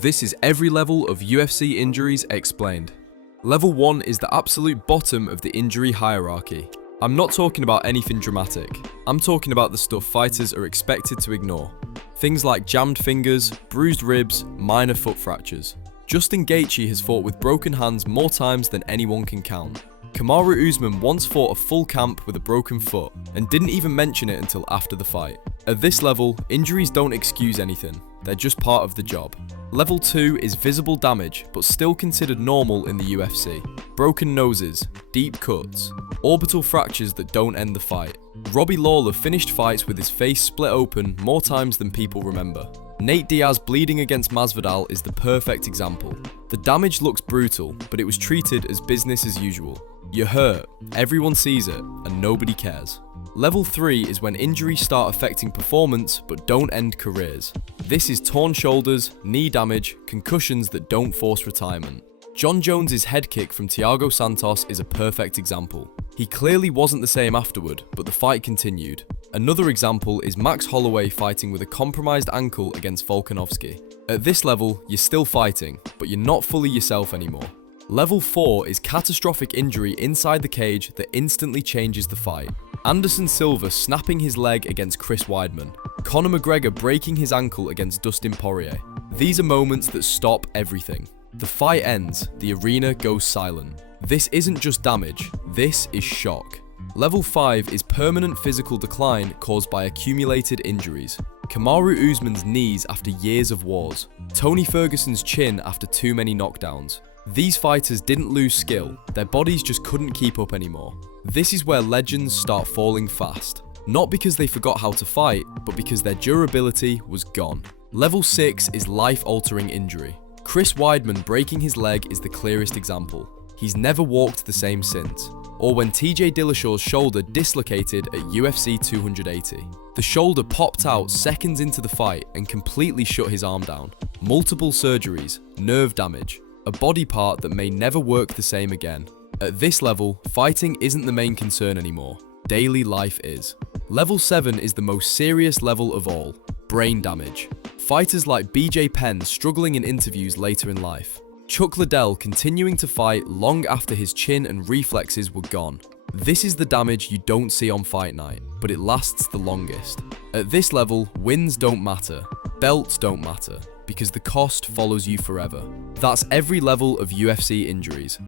This is every level of UFC injuries explained. Level 1 is the absolute bottom of the injury hierarchy. I'm not talking about anything dramatic. I'm talking about the stuff fighters are expected to ignore. Things like jammed fingers, bruised ribs, minor foot fractures. Justin Gaethje has fought with broken hands more times than anyone can count. Kamaru Usman once fought a full camp with a broken foot and didn't even mention it until after the fight. At this level, injuries don't excuse anything. They're just part of the job. Level 2 is visible damage, but still considered normal in the UFC. Broken noses, deep cuts, orbital fractures that don't end the fight. Robbie Lawler finished fights with his face split open more times than people remember. Nate Diaz bleeding against Masvidal is the perfect example. The damage looks brutal, but it was treated as business as usual. You're hurt, everyone sees it, and nobody cares. Level 3 is when injuries start affecting performance but don't end careers. This is torn shoulders, knee damage, concussions that don't force retirement. John Jones's head kick from Thiago Santos is a perfect example. He clearly wasn't the same afterward, but the fight continued. Another example is Max Holloway fighting with a compromised ankle against Volkanovski. At this level, you're still fighting, but you're not fully yourself anymore. Level 4 is catastrophic injury inside the cage that instantly changes the fight. Anderson Silva snapping his leg against Chris Weidman. Conor McGregor breaking his ankle against Dustin Poirier. These are moments that stop everything. The fight ends, the arena goes silent. This isn't just damage, this is shock. Level 5 is permanent physical decline caused by accumulated injuries. Kamaru Usman's knees after years of wars. Tony Ferguson's chin after too many knockdowns. These fighters didn't lose skill, their bodies just couldn't keep up anymore. This is where legends start falling fast. Not because they forgot how to fight, but because their durability was gone. Level 6 is life-altering injury. Chris Weidman breaking his leg is the clearest example. He's never walked the same since. Or when TJ Dillashaw's shoulder dislocated at UFC 280. The shoulder popped out seconds into the fight and completely shut his arm down. Multiple surgeries, nerve damage, a body part that may never work the same again. At this level, fighting isn't the main concern anymore. Daily life is. Level 7 is the most serious level of all. Brain damage. Fighters like BJ Penn struggling in interviews later in life. Chuck Liddell continuing to fight long after his chin and reflexes were gone. This is the damage you don't see on fight night, but it lasts the longest. At this level, wins don't matter. Belts don't matter, because the cost follows you forever. That's every level of UFC injuries.